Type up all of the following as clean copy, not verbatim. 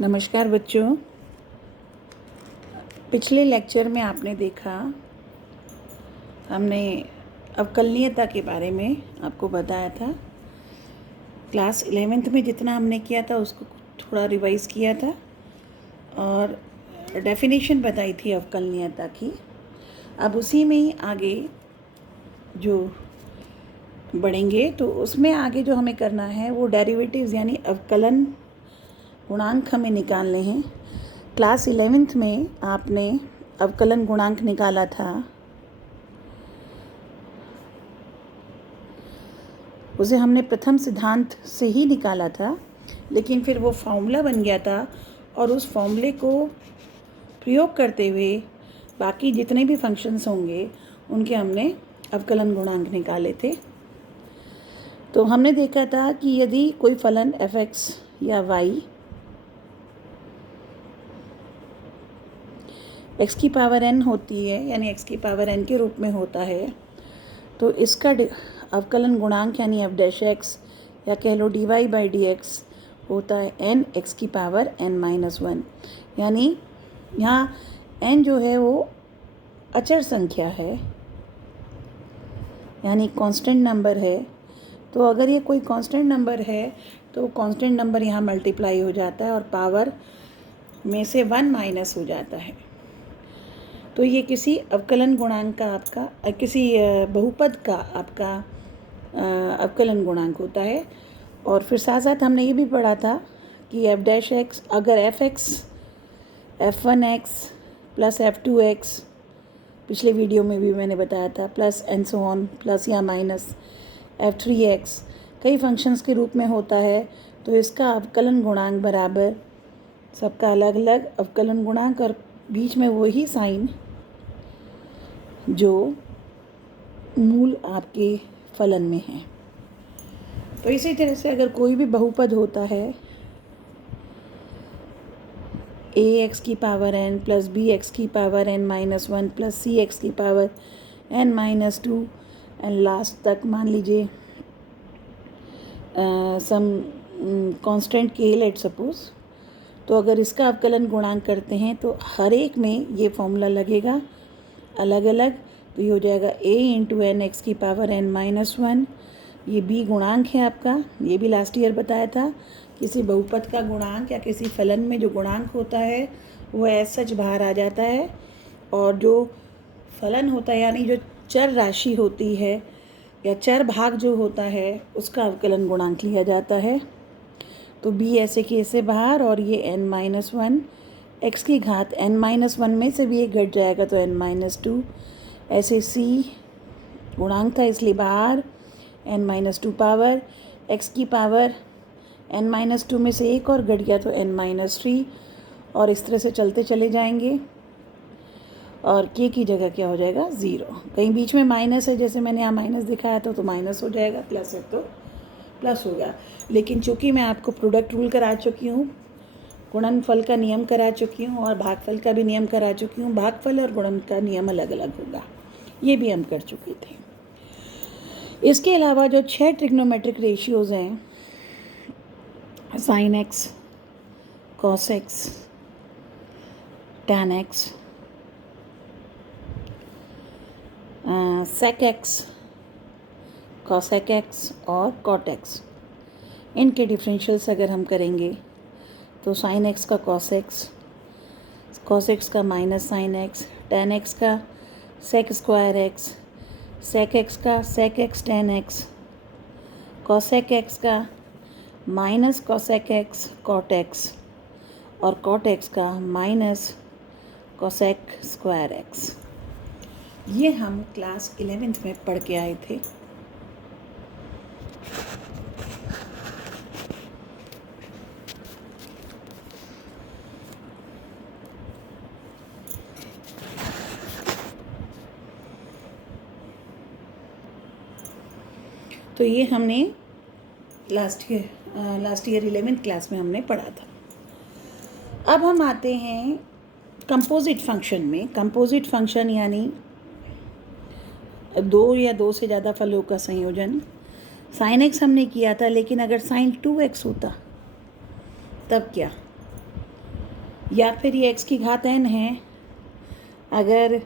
नमस्कार बच्चों। पिछले लेक्चर में आपने देखा, हमने अवकलनीयता के बारे में आपको बताया था। क्लास 11th में जितना हमने किया था उसको थोड़ा रिवाइज़ किया था और डेफिनेशन बताई थी अवकलनीयता की। अब उसी में ही आगे जो बढ़ेंगे तो उसमें आगे जो हमें करना है वो डेरिवेटिव्स यानी अवकलन गुणांक हमें निकालने हैं। क्लास 11th में आपने अवकलन गुणांक निकाला था, उसे हमने प्रथम सिद्धांत से ही निकाला था, लेकिन फिर वो फॉर्मूला बन गया था और उस फॉर्मूले को प्रयोग करते हुए बाकी जितने भी फंक्शंस होंगे उनके हमने अवकलन गुणांक निकाले थे। तो हमने देखा था कि यदि कोई फलन f(x) या y x की पावर n होती है, यानी x की पावर n के रूप में होता है, तो इसका अवकलन गुणांक यानी f'(x) या कह लो dy/dx होता है n x की पावर n-1। यानी यहाँ n जो है वो अचर संख्या है, यानी कांस्टेंट नंबर है। तो अगर ये कोई कांस्टेंट नंबर है तो कांस्टेंट नंबर यहाँ मल्टीप्लाई हो जाता है और पावर में से 1 माइनस हो जाता है। तो ये किसी अवकलन गुणांक का आपका किसी बहुपद का आपका अवकलन गुणांक होता है। और फिर साथ साथ हमने ये भी पढ़ा था कि f'(x) अगर f(x) f1x प्लस f2x, पिछले वीडियो में भी मैंने बताया था, plus and so on, plus या माइनस f3x कई फंक्शंस के रूप में होता है, तो इसका अवकलन गुणांक बराबर सबका अलग अलग अवकलन गुणांक और बीच में वही साइन जो मूल आपके फलन में है। तो इसी तरह से अगर कोई भी बहुपद होता है ax की पावर n प्लस bx की पावर n-1 प्लस cx की पावर n-2 एंड लास्ट तक मान लीजिए some constant k let suppose, तो अगर इसका अवकलन गुणांक करते हैं तो हर एक में ये फॉर्मूला लगेगा अलग अलग। तो ये हो जाएगा a इंटू एन एक्स की पावर n-1। ये b गुणांक है आपका, ये भी लास्ट ईयर बताया था। किसी बहुपद का गुणांक या किसी फलन में जो गुणांक होता है वो एज सच बाहर आ जाता है, और जो फलन होता है यानी जो चर राशि होती है या चर भाग जो होता है उसका अवकलन गुणांक लिया जाता है। तो b ऐसे के ऐसे बाहर और ये n-1 x की घात n-1 में से भी एक घट जाएगा तो n-2, ऐसे c गुणांक था इसलिए बाहर n-2 पावर x की पावर n-2 में से एक और घट गया तो n-3, और इस तरह से चलते चले जाएंगे और k की जगह क्या हो जाएगा 0। कहीं बीच में माइनस है, जैसे मैंने यहाँ माइनस दिखाया था तो माइनस हो जाएगा, प्लस है तो प्लस होगा। लेकिन चूँकि मैं आपको प्रोडक्ट रूल करा चुकी हूँ, गुणनफल का नियम करा चुकी हूँ और भागफल का भी नियम करा चुकी हूँ, भागफल और गुणन का नियम अलग अलग होगा, ये भी हम कर चुके थे। इसके अलावा जो 6 ट्रिग्नोमेट्रिक रेशियोज़ हैं, sin x, cos x, tan x, sec x, cosec x और cot x, इनके डिफरेंशियल्स अगर हम करेंगे तो sin x का cos x, cos x का minus sin x, tan x का sec square x, sec x का sec x tan x, cosec x का minus cosec x cot x और cot x का माइनस cosec स्क्वायर x। ये हम class 11th में पढ़ के आए थे। तो ये हमने लास्ट ईयर 11th क्लास में हमने पढ़ा था। अब हम आते हैं कंपोजिट फंक्शन में। कंपोजिट फंक्शन यानी दो या दो से ज़्यादा फलों का संयोजन। sin x हमने किया था, लेकिन अगर sin 2x होता तब क्या? या फिर ये x की घात n है, अगर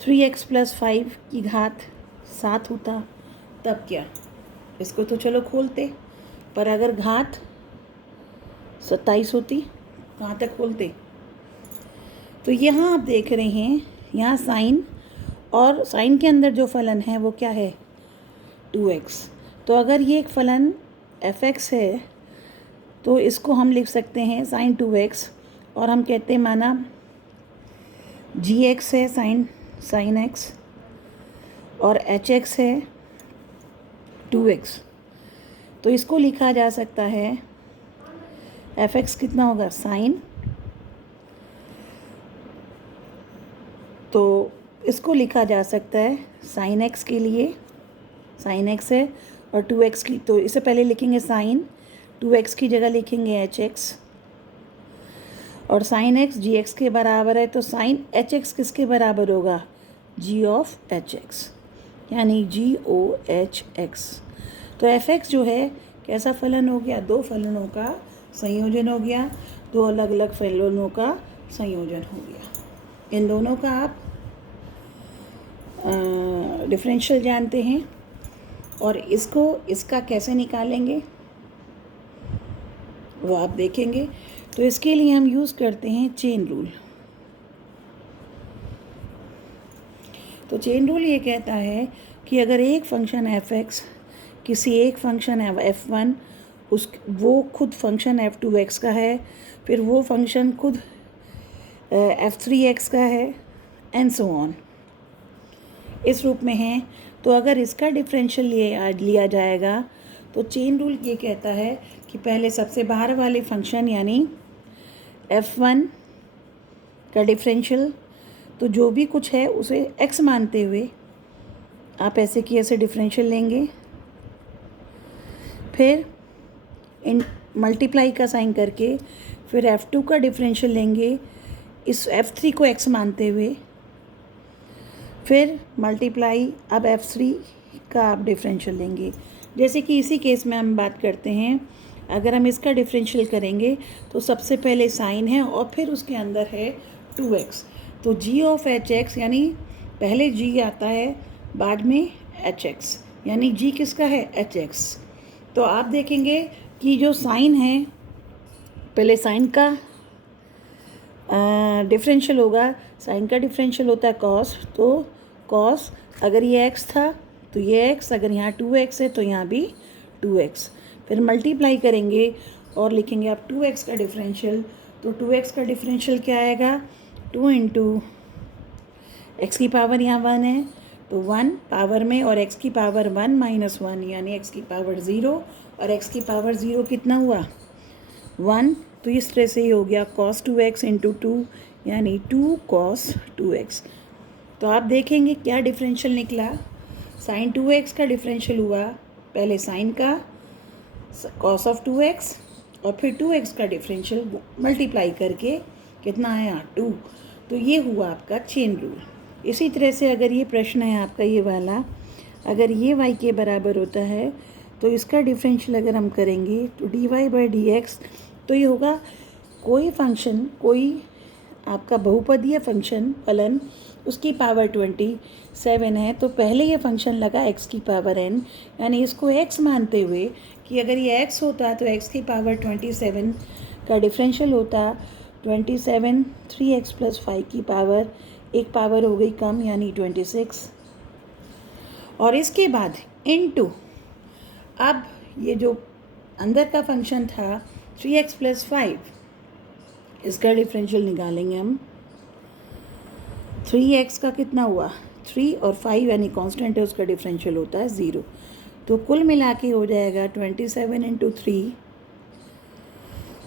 3x + 5 की घात 7 होता तब क्या? इसको तो चलो खोलते, पर अगर घात 27 होती कहाँ तक खोलते? तो यहाँ आप देख रहे हैं, यहाँ साइन, और साइन के अंदर जो फलन है वो क्या है? 2x। तो अगर ये एक फलन f(x) है तो इसको हम लिख सकते हैं साइन 2x, और हम कहते हैं माना gx है साइन x, और hx है 2x। तो इसको लिखा जा सकता है f(x) कितना होगा? साइन, तो इसको लिखा जा सकता है साइन x के लिए, साइन x है, और 2x की, तो इससे पहले लिखेंगे साइन, 2x की जगह लिखेंगे hx, और साइन x gx के बराबर है, तो साइन hx किसके बराबर होगा? g ऑफ hx, यानी GOHX। तो fx जो है कैसा फलन हो गया? दो फलनों का संयोजन हो गया, दो अलग अलग फलनों का संयोजन हो गया। इन दोनों का आप डिफरेंशियल जानते हैं, और इसका कैसे निकालेंगे वो आप देखेंगे। तो इसके लिए हम यूज़ करते हैं चेन रूल। तो चेन रूल ये कहता है कि अगर एक फंक्शन f(x) किसी एक फंक्शन f(1) वो खुद फंक्शन f(2x) का है, फिर वो फंक्शन खुद f(3x) का है, एंड सो ऑन, इस रूप में है, तो अगर इसका डिफरेंशियल लिया जाएगा तो चेन रूल ये कहता है कि पहले सबसे बाहर वाले फंक्शन यानी f(1) का डिफरेंशियल, तो जो भी कुछ है उसे x मानते हुए आप ऐसे की ऐसे डिफरेंशियल लेंगे, फिर इन मल्टीप्लाई का साइन करके फिर f(2) का डिफरेंशियल लेंगे इस f(3) को x मानते हुए, फिर मल्टीप्लाई अब f(3) का आप डिफरेंशियल लेंगे। जैसे कि इसी केस में हम बात करते हैं, अगर हम इसका डिफरेंशियल करेंगे तो सबसे पहले साइन है और फिर उसके अंदर है 2x, तो g ऑफ hx, यानी पहले g आता है बाद में hx, यानी g किसका है? hx। तो आप देखेंगे कि जो साइन है, पहले साइन का डिफरेंशियल होगा, साइन का डिफरेंशियल होता है कॉस, तो कॉस अगर ये x था तो ये x, अगर यहाँ 2x है तो यहाँ भी 2x, फिर मल्टीप्लाई करेंगे और लिखेंगे आप 2x का डिफरेंशियल, तो 2x का डिफरेंशियल क्या आएगा? 2 इंटू x की पावर यहाँ 1 है तो 1 पावर में, और x की पावर 1 माइनस 1 यानी x की पावर 0, और x की पावर 0 कितना हुआ? 1। तो इस तरह से ही हो गया cos 2x इंटू 2 यानी 2 cos 2x। तो आप देखेंगे क्या डिफरेंशियल निकला? साइन 2x का डिफरेंशियल हुआ पहले साइन का cos ऑफ 2x, और फिर 2x का डिफरेंशियल मल्टीप्लाई करके कितना आया? 2। तो ये हुआ आपका चेन रूल। इसी तरह से अगर ये प्रश्न है आपका ये वाला, अगर ये y के बराबर होता है तो इसका डिफरेंशियल अगर हम करेंगे तो dy/dx, तो ये होगा कोई फंक्शन, कोई आपका बहुपदीय फंक्शन फलन, उसकी पावर 27 है, तो पहले ये फंक्शन लगा x की पावर n, यानी इसको x मानते हुए कि अगर ये x होता तो x की पावर 27 का डिफरेंशियल होता 27, 3x + 5 की पावर, एक पावर हो गई कम यानी 26, और इसके बाद इनटू, अब ये जो अंदर का फंक्शन था 3x + 5, इसका डिफरेंशियल निकालेंगे हम। 3x का कितना हुआ? 3 और 5 यानी कांस्टेंट है, उसका डिफरेंशियल होता है 0, तो कुल मिला के हो जाएगा 27 इंटू 3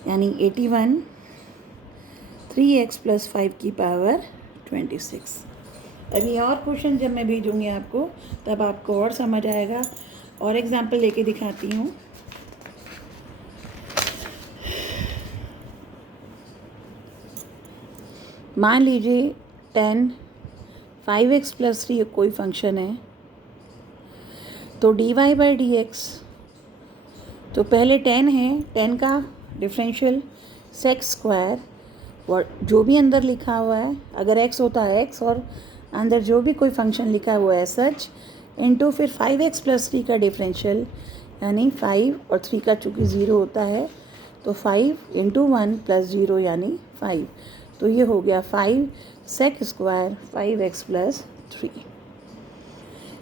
यानी 81, 3x + 5 की पावर 26। अभी और क्वेश्चन जब मैं भेजूँगी आपको तब आपको और समझ आएगा, और एग्जाम्पल लेके दिखाती हूँ। मान लीजिए 10, 5x + 3 कोई फंक्शन है, तो dy/dx, तो पहले 10 है, 10 का डिफरेंशियल सेक स्क्वायर जो भी अंदर लिखा हुआ है, अगर x होता है x और अंदर जो भी कोई फंक्शन लिखा हुआ है सच, इंटू फिर 5x प्लस 3 का डिफरेंशियल, यानी 5 और 3 का चूँकि 0 होता है तो 5 इंटू 1 प्लस 0 यानी 5। तो ये हो गया 5 सेक स्क्वायर 5x प्लस 3।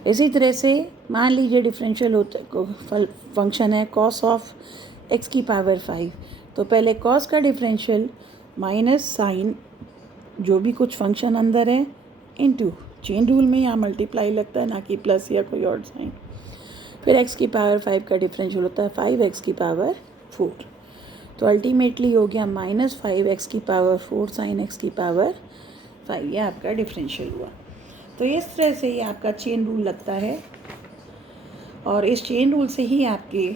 इसी तरह से मान लीजिए डिफरेंशियल होता फंक्शन है कॉस ऑफ x की पावर 5, तो पहले कॉस का डिफरेंशियल माइनस साइन जो भी कुछ फंक्शन अंदर है इनटू, चेन रूल में यहाँ मल्टीप्लाई लगता है ना कि प्लस या कोई और साइन, फिर x की पावर 5 का डिफरेंशियल होता है 5x की पावर 4। तो अल्टीमेटली हो गया माइनस 5x की पावर 4 साइन x की पावर 5, ये आपका डिफरेंशियल हुआ। तो इस तरह से ये आपका चेन रूल लगता है और इस चेन रूल से ही आपके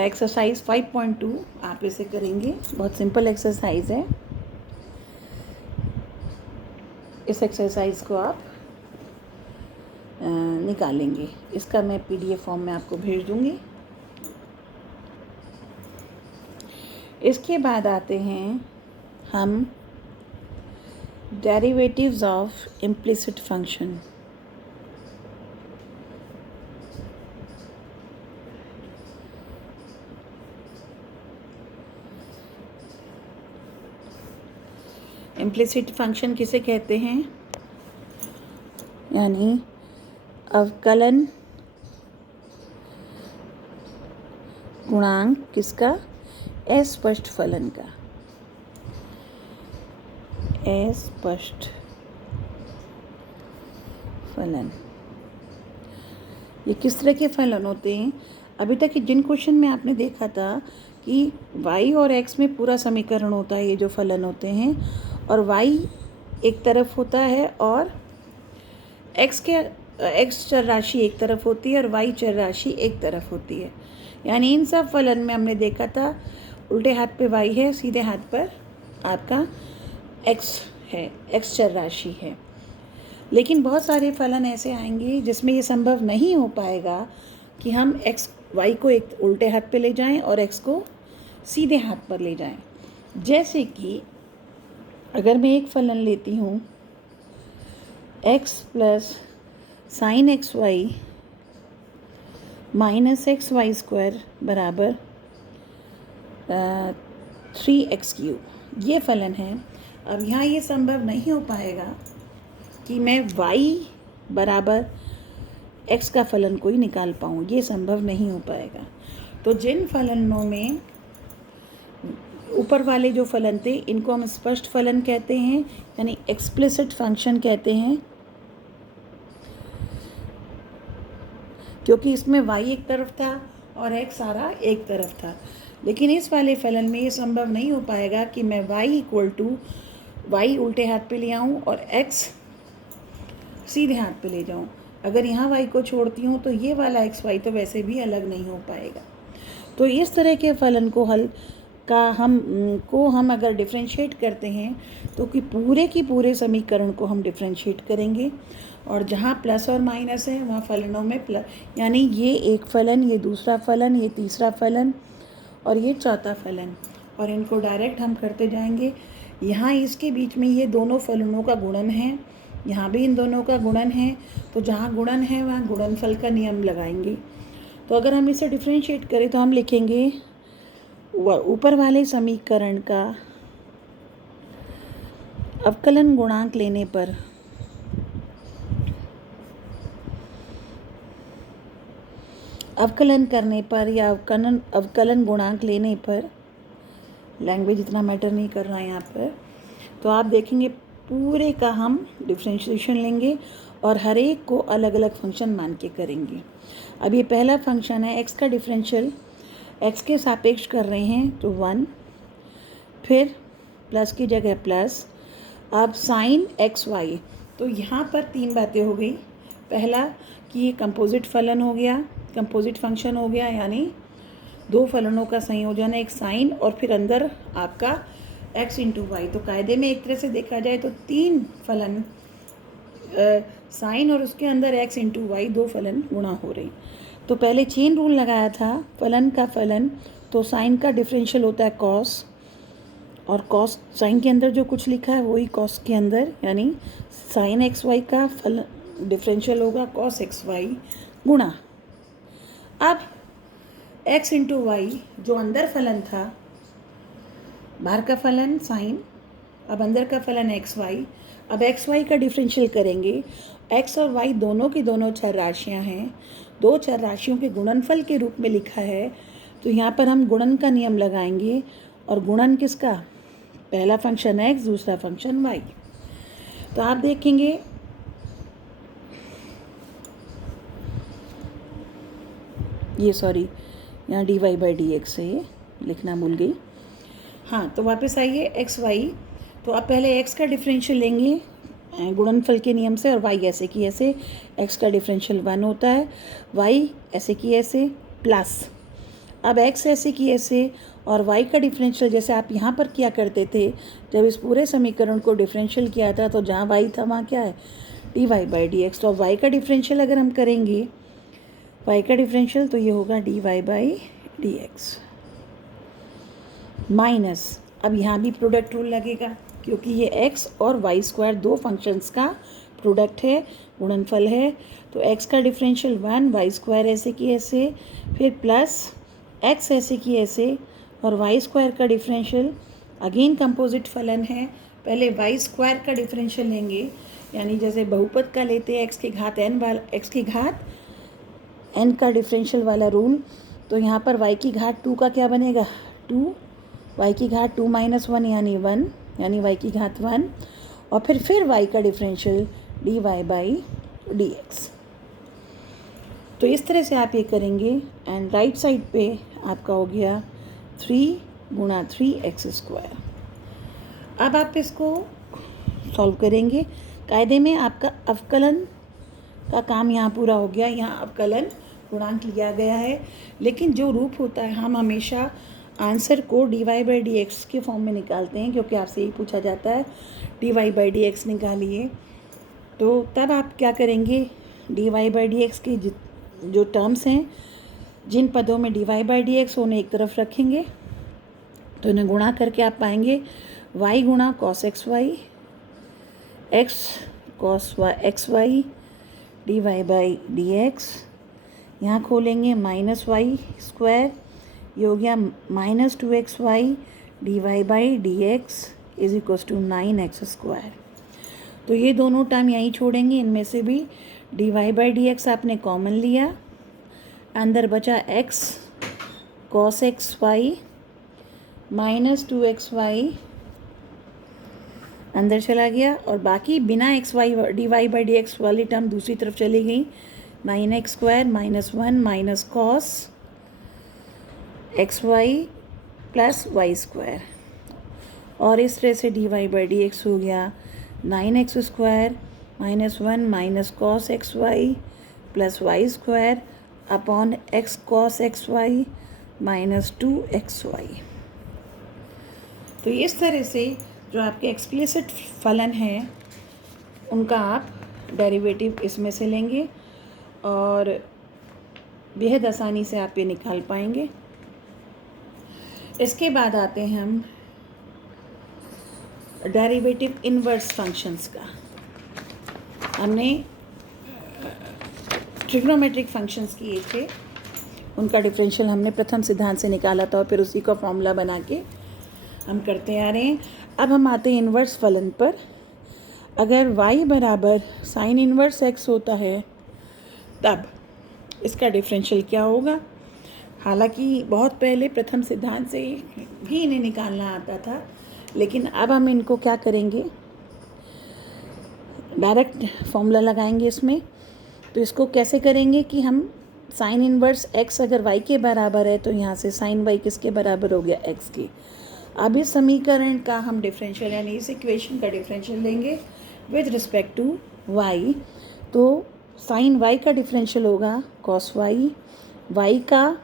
एक्सरसाइज 5.2 आप इसे करेंगे। बहुत सिंपल एक्सरसाइज है। इस एक्सरसाइज को आप निकालेंगे। इसका मैं PDF फॉर्म में आपको भेज दूंगी। इसके बाद आते हैं हम derivatives of implicit function. Implicit function किसे कहते हैं? यानी अवकलन गुणांक किसका? अस्पष्ट फलन का। अस्पष्ट फलन ये किस तरह के फलन होते हैं? अभी तक जिन क्वेश्चन में आपने देखा था कि y और x में पूरा समीकरण होता है, ये जो फलन होते हैं, और y एक तरफ होता है और x चर राशि एक तरफ होती है और y चर राशि एक तरफ होती है। यानी इन सब फलन में हमने देखा था उल्टे हाथ पे y है, सीधे हाथ पर आपका x है, x चर राशि है। लेकिन बहुत सारे फलन ऐसे आएंगे जिसमें ये संभव नहीं हो पाएगा कि हम y को एक उल्टे हाथ पे ले जाएं और x को सीधे हाथ पर ले जाएं। जैसे कि अगर मैं एक फलन लेती हूँ x plus sine x y minus x y square बराबर 3x3, ये फलन है। अब यहाँ ये संभव नहीं हो पाएगा कि मैं y बराबर x का फलन कोई निकाल पाऊँ, ये संभव नहीं हो पाएगा। तो जिन फलनों में ऊपर वाले जो फलन थे इनको हम स्पष्ट फलन कहते हैं, यानी एक्सप्लिसिट फंक्शन कहते हैं, क्योंकि इसमें y एक तरफ था और x सारा एक तरफ था। लेकिन इस वाले फलन में ये संभव नहीं हो पाएगा कि मैं y इक्वल टू y उल्टे हाथ पे ले आऊँ और x सीधे हाथ पे ले जाऊँ। अगर यहाँ y को छोड़ती हूँ तो ये वाला x y तो वैसे भी अलग नहीं हो पाएगा। तो इस तरह के फलन को हम अगर डिफरेंशिएट करते हैं तो कि पूरे की पूरे समीकरण को हम डिफरेंशिएट करेंगे, और जहाँ प्लस और माइनस है वहाँ फलनों में प्लस, यानी ये एक फलन, ये दूसरा फलन, ये तीसरा फलन और ये चौथा फलन, और इनको डायरेक्ट हम करते जाएंगे। यहाँ इसके बीच में ये दोनों फलनों का गुणन है, यहाँ भी इन दोनों का गुणन है, तो जहाँ गुणन है वहाँ गुणनफल का नियम लगाएंगे। तो अगर हम इसे डिफरेंशिएट करें तो हम लिखेंगे ऊपर वाले समीकरण का अवकलन गुणांक लेने पर अवकलन करने पर या अवकलन गुणांक लेने पर, लैंग्वेज इतना मैटर नहीं कर रहा है यहाँ पर, तो आप देखेंगे पूरे का हम डिफरेंशिएशन लेंगे और हर एक को अलग अलग फंक्शन मान के करेंगे। अब ये पहला फंक्शन है, x का डिफरेंशियल x के सापेक्ष कर रहे हैं तो 1, फिर प्लस की जगह प्लस, अब साइन एक्स वाई, तो यहाँ पर तीन बातें हो गई। पहला कि ये कंपोजिट फलन हो गया, कंपोजिट फंक्शन हो गया, यानी दो फलनों का संयोजन है, एक साइन और फिर अंदर आपका x इंटू वाई। तो कायदे में एक तरह से देखा जाए तो तीन फलन साइन और उसके अंदर x इंटू वाई, दो फलन गुणा हो रही। तो पहले चेन रूल लगाया था फलन का फलन, तो साइन का डिफरेंशियल होता है कॉस, और कॉस साइन के अंदर जो कुछ लिखा है वही कॉस के अंदर, यानी साइन एक्स वाई का फलन डिफरेंशियल होगा कॉस एक्स वाई गुणा। अब x इंटू वाई जो अंदर फलन था, बाहर का फलन साइन, अब अंदर का फलन एक्स वाई। अब एक्स वाई का डिफरेंशियल करेंगे। एक्स और वाई दोनों की दोनों चर राशियाँ हैं, दो चर राशियों के गुणनफल के रूप में लिखा है, तो यहाँ पर हम गुणन का नियम लगाएंगे। और गुणन किसका? पहला फंक्शन x, दूसरा फंक्शन y। तो आप देखेंगे ये यहाँ dy बाई डी एक्स है, ये लिखना भूल गई। हाँ, तो वापस आइए एक्स वाई। तो अब पहले x का डिफरेंशियल लेंगे गुणनफल के नियम से, और y ऐसे की ऐसे। x का डिफरेंशियल 1 होता है, y ऐसे की ऐसे प्लस, अब x ऐसे की ऐसे और y का डिफरेंशियल जैसे आप यहाँ पर किया करते थे जब इस पूरे समीकरण को डिफरेंशियल किया था, तो जहाँ y था वहाँ क्या है? dy by d x. तो अब y का डिफरेंशियल अगर हम करेंगे, y का डिफरेंशियल, तो ये होगा dy by d x minus, अब यहाँ भी प्रोडक्ट रूल लगेगा क्योंकि ये x और y स्क्वायर दो फंक्शंस का प्रोडक्ट है, गुणनफल है। तो x का डिफरेंशियल 1, y स्क्वायर ऐसे की ऐसे, फिर प्लस x ऐसे की ऐसे, और y स्क्वायर का डिफरेंशियल अगेन कंपोजिट फलन है। पहले y स्क्वायर का डिफरेंशियल लेंगे, यानी जैसे बहुपद का लेते हैं x की घात n वाला, x की घात n का डिफरेंशियल वाला रूल। तो यहाँ पर y की घात 2 का क्या बनेगा? 2, y की घात 2 माइनस 1 यानी 1, यानी y की घात 1, और फिर y का differential dy by d x. तो इस तरह से आप ये करेंगे, एंड राइट साइड पे आपका हो गया 3 गुणा 3x स्क्वायर। अब आप इसको सॉल्व करेंगे। कायदे में आपका अवकलन का काम यहाँ पूरा हो गया, यहाँ अवकलन गुणांक लिया गया है, लेकिन जो रूप होता है हम हमेशा आंसर को dy बाई डी एक्स के फॉर्म में निकालते हैं, क्योंकि आपसे यही पूछा जाता है dy बाई डी एक्स निकालिए। तो तब आप क्या करेंगे, dy बाई डी एक्स की जो टर्म्स हैं, जिन पदों में dy बाई डी एक्स उन्हें एक तरफ रखेंगे, तो इन्हें गुणा करके आप पाएंगे y गुणा cos x y, x cos x y dy by d x. यहाँ खोलेंगे माइनस वाई स्क्वायर, ये हो गया minus 2x y d y by d x is equals to 9x square. तो ये दोनों टर्म यहीं छोड़ेंगे, इनमें से भी d y by d x आपने कॉमन लिया, अंदर बचा x cos x y minus 2x y अंदर चला गया, और बाकी बिना x Y d y by d x वाली टर्म दूसरी तरफ चली गई, 9x square minus 1 minus cos x y plus y square, और इस तरह से d y by d x हो गया 9x square minus 1 minus cos x y plus y square upon x cos x y minus 2x y. तो इस तरह से जो आपके एक्सप्लिसिट फलन हैं उनका आप डेरिवेटिव इसमें से लेंगे, और बेहद आसानी से आप ये निकाल पाएंगे। इसके बाद आते हैं हम डेरिवेटिव इनवर्स फंक्शंस का। हमने ट्रिग्नोमेट्रिक फंक्शंस किए थे, उनका डिफरेंशियल हमने प्रथम सिद्धांत से निकाला था, और फिर उसी का फॉर्मूला बना के हम करते आ रहे हैं। अब हम आते हैं इनवर्स फलन पर। अगर y बराबर साइन इनवर्स x होता है तब इसका डिफरेंशियल क्या होगा। हालांकि बहुत पहले प्रथम सिद्धांत से भी इन्हें निकालना आता था, लेकिन अब हम इनको क्या करेंगे, डायरेक्ट फॉर्मूला लगाएंगे इसमें। तो इसको कैसे करेंगे कि हम साइन इनवर्स x अगर y के बराबर है, तो यहाँ से साइन y किसके बराबर हो गया? x के। अब इस समीकरण का हम डिफरेंशियल यानी इस इक्वेशन का डिफरेंशियल लेंगे विद रिस्पेक्ट टू y। तो साइन y का डिफरेंशियल होगा कॉस y का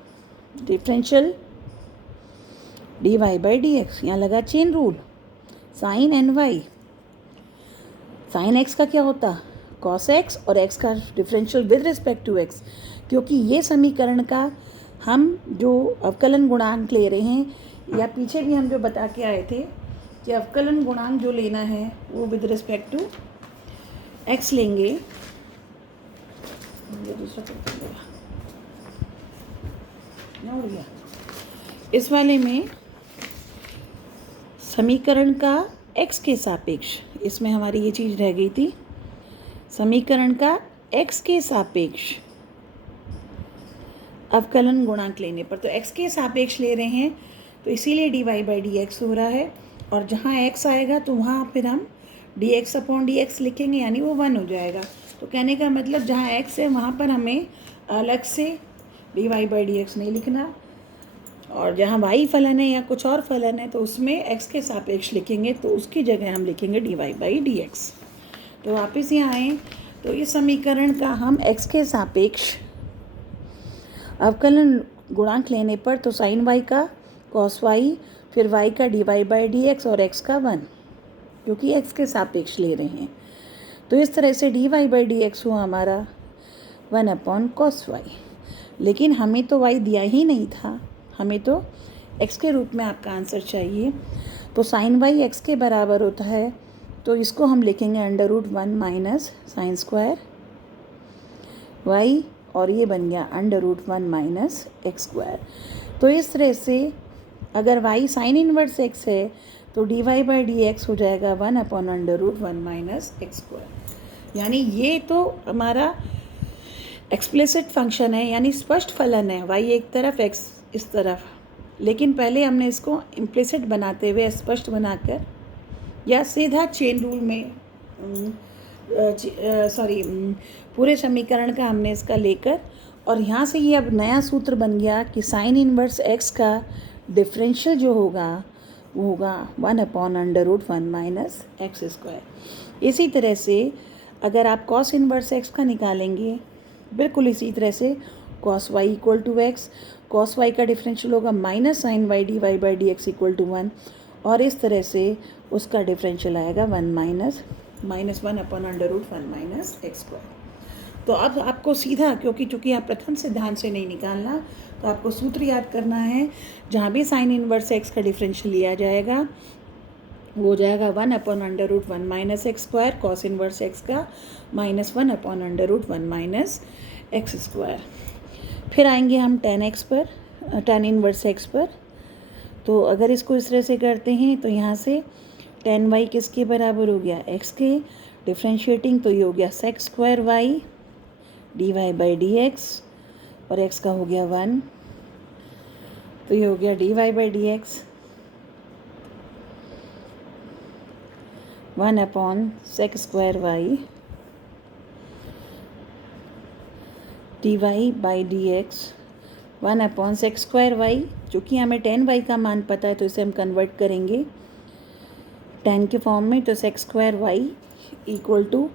differential d y by d x. यहाँ लगा chain rule, sine n y, sine x का क्या होता? कॉस एक्स, और एक्स का differential with respect to x, क्योंकि ये समीकरण का हम जो अवकलन गुणांक ले रहे हैं, या पीछे भी हम जो बता के आए थे कि अवकलन गुणांक जो लेना है वो विद रिस्पेक्ट टू एक्स लेंगे। ये दूसरा इस वाले में समीकरण का x के सापेक्ष, इसमें हमारी ये चीज़ रह गई थी, समीकरण का x के सापेक्ष अवकलन गुणांक लेने पर, तो x के सापेक्ष ले रहे हैं तो इसीलिए dy/dx हो रहा है, और जहाँ x आएगा तो वहाँ फिर हम dx/dx लिखेंगे, यानी वो 1 हो जाएगा। तो कहने का मतलब जहाँ x है वहाँ पर हमें अलग से dy/dx नहीं लिखना, और जहाँ y फलन है या कुछ और फलन है तो उसमें x के सापेक्ष लिखेंगे, तो उसकी जगह हम लिखेंगे dy/dx। तो वापस यहाँ आए तो इस समीकरण का हम x के सापेक्ष अवकलन गुणांक लेने पर तो sin y का cos y, फिर y का dy/dx और x का 1, क्योंकि x के सापेक्ष ले रहे हैं। तो इस तरह से dy/dx हुआ हमारा 1/cos y। लेकिन हमें तो y दिया ही नहीं था, हमें तो x के रूप में आपका आंसर चाहिए। तो sin y x के बराबर होता है, तो इसको हम लिखेंगे √1 - sin स्क्वायर y, और ये बन गया √1 - x स्क्वायर। तो इस तरह से अगर y sin इनवर्स x है तो dy/dx हो जाएगा 1/√1 - x स्क्वायर। यानी ये तो हमारा एक्सप्लिसिट फंक्शन है, यानी स्पष्ट फलन है, y एक तरफ x इस तरफ। लेकिन पहले हमने इसको इम्प्लिसिट बनाते हुए स्पष्ट बनाकर, या सीधा चेन रूल में पूरे समीकरण का हमने इसका लेकर, और यहाँ से ये अब नया सूत्र बन गया कि साइन इनवर्स x का डिफरेंशियल जो होगा वो होगा 1/√1 - x स्क्वायर। इसी तरह से अगर आप cos इनवर्स x का निकालेंगे, बिल्कुल इसी तरह से cos y = x, cos y का डिफरेंशियल होगा -sin y dy/dx = 1, और इस तरह से उसका डिफरेंशियल आएगा 1/√1 - x स्क्वायर। तो अब आपको सीधा, क्योंकि चूँकि आप प्रथम सिद्धांत से नहीं निकालना, तो आपको सूत्र याद करना है। जहाँ भी साइन इनवर्स x का डिफरेंशियल लिया जाएगा वो हो जाएगा 1/√1 - x square, cos inverse x का -1/√1 - x स्क्वायर। फिर आएंगे हम tan x पर, tan इनवर्स x पर। तो अगर इसको इस तरह से करते हैं तो यहाँ से tan y किसके बराबर हो गया, x के, डिफ्रेंशिएटिंग तो ये हो गया sec स्क्वायर y dy/dx, और x का हो गया 1, तो ये हो गया dy/dx 1/sec square y dy/dx 1/sec square y। चूँकि हमें tan y का मान पता है तो इसे हम कन्वर्ट करेंगे tan के फॉर्म में, तो sec square y =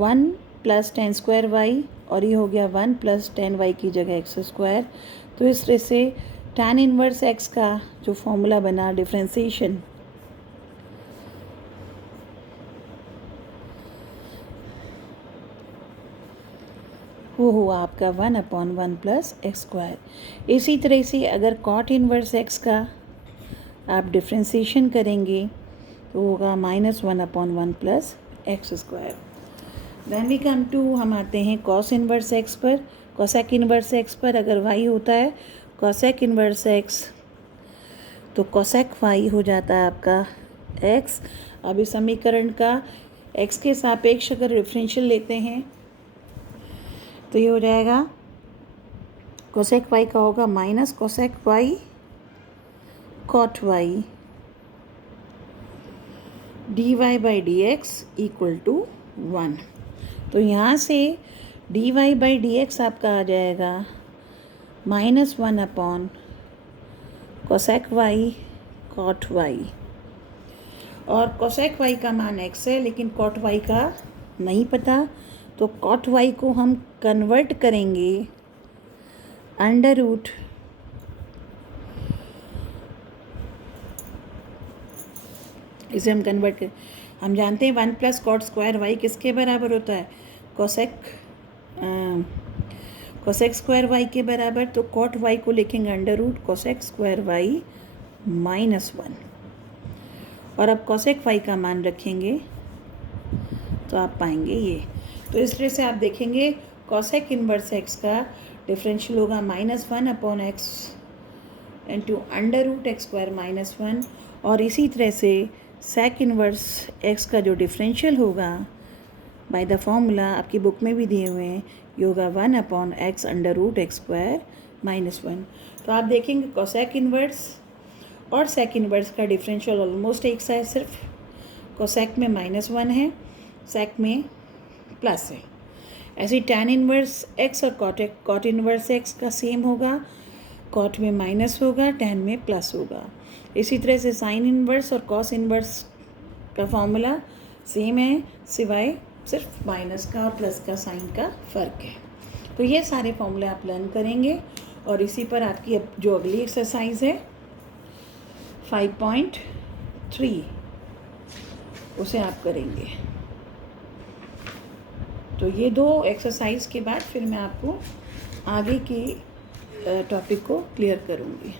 1 + tan square y, और ये हो गया 1 + tan y की जगह x स्क्वायर। तो इस तरह से tan इनवर्स x का जो फॉर्मूला बना डिफ्रेंसिएशन, वो हुआ आपका 1/1 + x स्क्वायर। इसी तरह से अगर cot इनवर्स x का आप डिफ्रेंसिएशन करेंगे तो होगा -1/1 + x square. Then we come to, हम आते हैं cos इनवर्स x पर, cosec इनवर्स x पर। अगर y होता है cosec इनवर्स x, तो cosec y हो जाता है आपका x। अब इस समीकरण का x के सापेक्ष अगर डिफरेंशियल लेते हैं तो ये हो जाएगा, cosec y का होगा -cosec y cot y dy/dx = 1। तो यहाँ से dy/dx आपका आ जाएगा -1/cosec y cot y, और cosec y का मान x है लेकिन cot y का नहीं पता, तो cot y को हम कन्वर्ट करेंगे √ इसे हम कन्वर्ट कर, हम जानते हैं 1 + cot स्क्वायर y किसके बराबर होता है, कोसेक स्क्वायर वाई के बराबर, तो कॉट वाई को लिखेंगे under root cosec square y -1। और अब कोसेक वाई का मान रखेंगे तो आप पाएंगे ये। तो इस तरह से आप देखेंगे कोसेक इन्वर्स एक्स का डिफरेंशियल होगा -1/x into under root x square -1। और इसी तरह से सेक इन्वर्स एक्स का जो डिफरेंशियल होगा बाय द फॉर्मूला आपकी बुक में भी दिए हुए हैं, ये होगा 1/x under root x square -1। तो आप देखेंगे कोसेक इन्वर्स और सेक इन्वर्स का डिफरेंशियल ऑलमोस्ट एक सा है, सिर्फ कोसेक में -1 है, सेक में प्लस है। ऐसे टैन इन्वर्स एक्स और कॉट इन्वर्स एक्स का सेम होगा, कॉट में माइनस होगा, टैन में प्लस होगा। इसी तरह से साइन इन्वर्स और कॉस इन्वर्स का फॉर्मूला सेम है, सिवाय सिर्फ माइनस का और प्लस का साइन का फ़र्क है। तो ये सारे फॉर्मूले आप लर्न करेंगे और इसी पर आपकी जो अगली एक्सरसाइज है 5.3 उसे आप करेंगे। तो ये 2 एक्सरसाइज के बाद फिर मैं आपको आगे के टॉपिक को क्लियर करूँगी।